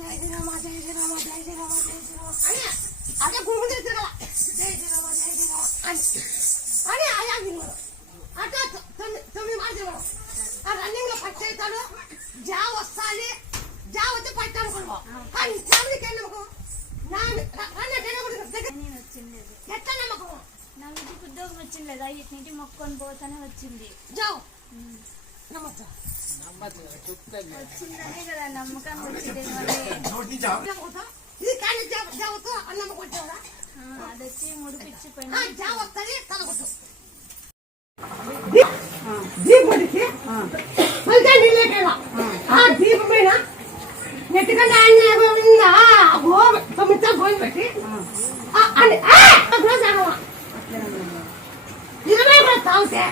జై శ్రీరామ జై శ్రీరామ జై శ్రీరామ జై శ్రీరామ అని అదే గురుముందు తిరగల జై శ్రీరామ జై శ్రీరామ అని అయ్యా తిరగడు అట్లా 9 మార్లు తిరగడు ఆ రన్నింగ్ లో ఫస్ట్ అవుతాడు జా వస్తాది జా వచ్చి ఫస్ట్ అనుకోవడం కానీ నమ్మకం నమ్మకం ఎట్లా నమ్మకం నా వీటికి ఉద్యోగం వచ్చింది లేదా ఇటు నుంచి మొక్కొని పోతానే వచ్చింది జావు నమ్మచ్చు వచ్చిందనే కదా నమ్మకం వచ్చింది అది వచ్చి ముడిపిచ్చిపోయినా జావు వస్తుంది తలగొట్టు దీపడికి దీపం పైన నెట్టుకంటే గోయి పెట్టి 20 కూడా తాగితే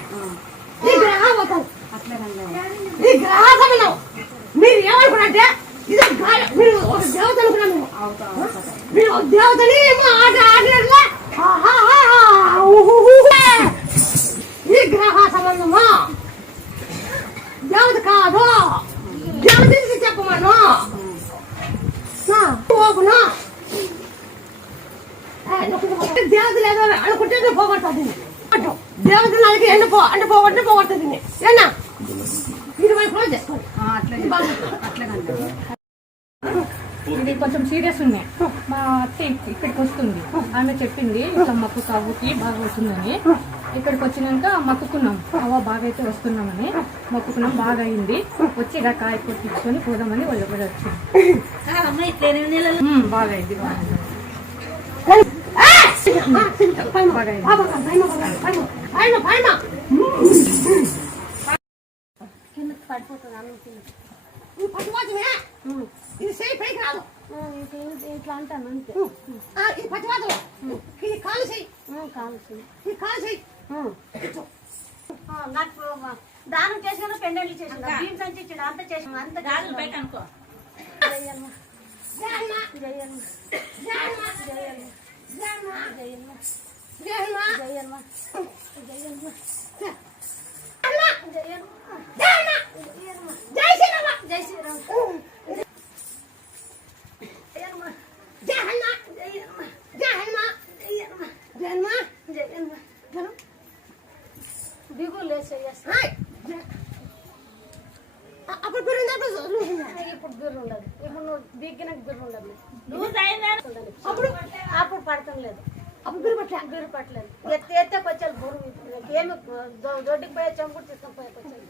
ఈ గ్రహం అవుతాం ఈ గ్రహం మీరు ఏమనుకున్నారంటే ఇది మీరు ఒక దేవత అనుకున్నాను మీరు దేవతని ఆట ఆడేట్లా ఈ గ్రహ సంబంధమా దేవత కాదు దేవతకి చెప్పమను పోకును దేవతలు ఏదో అనుకుంటే పోగొడుతుంది దేవతలు అలాగే ఎండ అంటే పోగొట్టే పోగొడుతుంది ఏనా 20 రోజు ఇది కొంచెం సీరియస్ ఉన్నాయి. మా అత్త ఇక్కడికి వస్తుంది, ఆమె చెప్పింది ఇట్లా మక్కు కావుకి బాగా వస్తుందని. ఇక్కడికి వచ్చినాక మొక్కుకున్నాం, బాగా అయితే వస్తున్నామని మొక్కుకున్నాం. బాగా అయింది. వచ్చి ఇలా కాయ కొట్టించుకొని పోదామని వాళ్ళు కూడా వచ్చింది. బాగా అయింది. ఇది చేయి పైకి రాదు ఇట్లా అంటాను అంతే. ఇది పచ్చివాతలు ఇది కాలు చేయి ఇది కాలు చేయి నాకు దానం చేసిన పెండెళ్ళు చేసిన భీమ్ సంచి ఇచ్చాడు అంత చేసిన అంత గాజులు పైకి అనుకో. అప్పుడు బిర్రు ఇప్పుడు బిర్రు ఉండదు. ఇప్పుడు నువ్వు దిగ్గినకు బిర్రు ఉండదు. అప్పుడు పడటం లేదు. అప్పుడు బిర్రు పట్టలేదు. ఎత్తే పచ్చాలి బుర్రు ఏమి దొడ్డికి పోయే చంపుడు తీసుకొని పోయే పచ్చాలి.